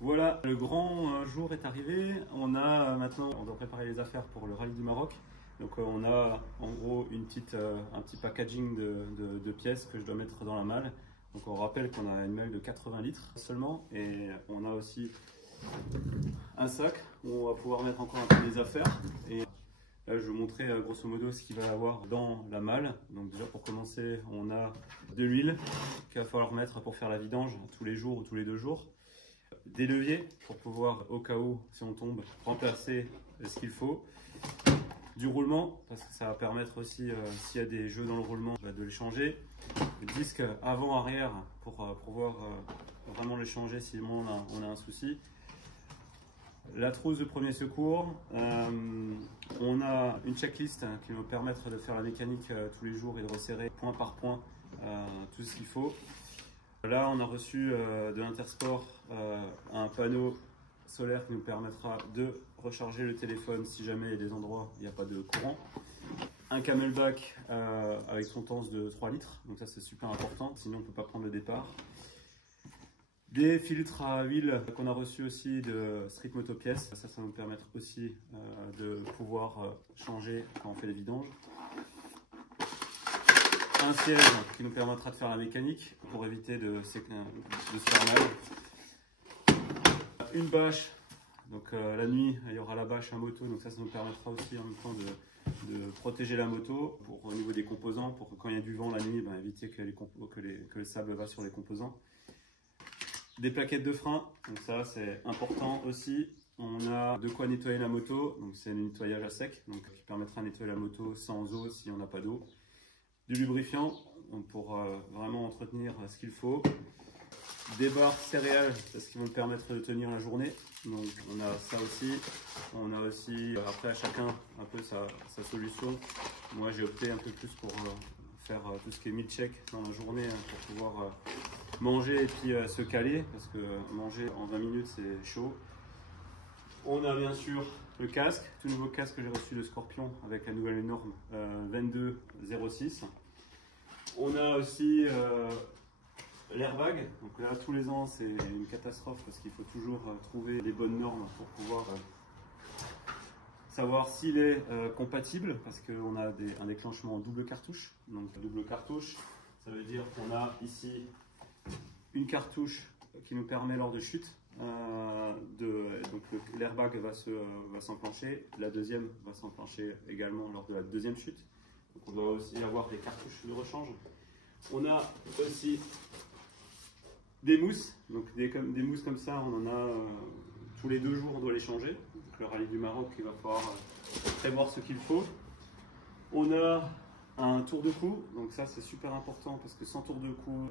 Voilà, le grand jour est arrivé. On doit préparer les affaires pour le rallye du Maroc. Donc on a en gros un petit packaging de pièces que je dois mettre dans la malle. Donc on rappelle qu'on a une malle de 80 litres seulement et on a aussi un sac où on va pouvoir mettre encore un peu des affaires. Et là je vais vous montrer grosso modo ce qu'il va y avoir dans la malle. Donc déjà pour commencer, on a de l'huile qu'il va falloir mettre pour faire la vidange tous les jours ou tous les 2 jours. Des leviers pour pouvoir, au cas où, si on tombe, remplacer ce qu'il faut. Du roulement, parce que ça va permettre aussi, s'il y a des jeux dans le roulement, de les changer. Le disque avant-arrière pour pouvoir vraiment les changer si on a un souci. La trousse de premier secours. On a une checklist qui va nous permettre de faire la mécanique tous les jours et de resserrer point par point tout ce qu'il faut. Là, on a reçu de l'Intersport un panneau solaire qui nous permettra de recharger le téléphone si jamais il y a des endroits où il n'y a pas de courant. Un camelback avec son tance de 3 litres, donc ça c'est super important, sinon on ne peut pas prendre le départ. Des filtres à huile qu'on a reçus aussi de Street Moto Pièces, ça va nous permettre aussi de pouvoir changer quand on fait les vidanges. Un siège qui nous permettra de faire la mécanique pour éviter de se faire mal. Une bâche, donc la nuit il y aura la bâche à moto, donc ça nous permettra aussi en même temps de protéger la moto au niveau des composants pour que quand il y a du vent la nuit, éviter que le sable va sur les composants. Des plaquettes de frein, donc ça c'est important aussi. On a de quoi nettoyer la moto, donc c'est un nettoyage à sec, donc qui permettra de nettoyer la moto sans eau si on n'a pas d'eau. Du lubrifiant pour vraiment entretenir ce qu'il faut. Des barres céréales, c'est ce qui va me permettre de tenir la journée. Donc on a ça aussi. On a aussi, après à chacun un peu sa solution. Moi j'ai opté un peu plus pour faire tout ce qui est meal check dans la journée pour pouvoir manger et puis se caler. Parce que manger en 20 minutes c'est chaud. On a bien sûr le casque, tout nouveau casque que j'ai reçu de Scorpion avec la nouvelle norme 2206. On a aussi l'airbag. Donc là, tous les ans, c'est une catastrophe parce qu'il faut toujours trouver les bonnes normes pour pouvoir savoir s'il est compatible parce qu'on a un déclenchement en double cartouche. Donc double cartouche, ça veut dire qu'on a ici une cartouche qui nous permet lors de chute. Donc l'airbag va s'enclencher, la deuxième va s'enclencher également lors de la deuxième chute. Donc on doit aussi avoir des cartouches de rechange. On a aussi des mousses, donc des mousses comme ça, on en a tous les 2 jours, on doit les changer. Donc le rallye du Maroc, il va falloir prévoir ce qu'il faut. On a un tour de cou, donc ça c'est super important parce que sans tour de cou,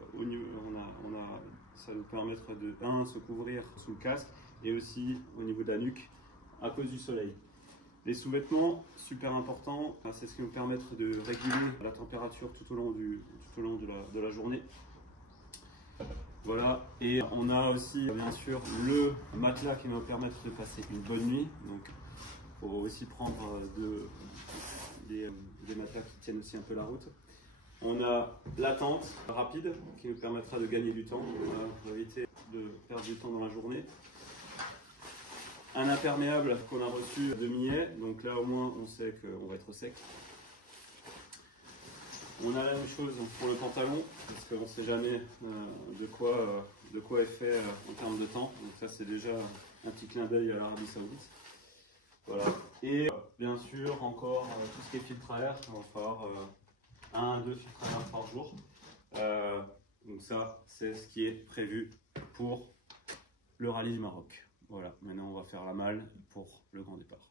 ça nous permettra de se couvrir sous le casque et aussi au niveau de la nuque à cause du soleil. Les sous-vêtements, super important, c'est ce qui nous permettra de réguler la température tout au long de la journée. Voilà, et on a aussi bien sûr le matelas qui va nous permettre de passer une bonne nuit. Donc il faut aussi prendre des matelas qui tiennent aussi un peu la route. On a la tente rapide qui nous permettra de gagner du temps, pour éviter de perdre du temps dans la journée. Un imperméable qu'on a reçu de Millet, donc là au moins on sait qu'on va être sec. On a la même chose pour le pantalon, parce qu'on ne sait jamais de quoi est fait en termes de temps. Donc ça c'est déjà un petit clin d'œil à l'Arabie Saoudite. Voilà. Et bien sûr encore tout ce qui est filtre à air, on va falloir 1-2 filtres à air par jour. Donc ça c'est ce qui est prévu pour le rallye du Maroc. Voilà, maintenant on va faire la malle pour le grand départ.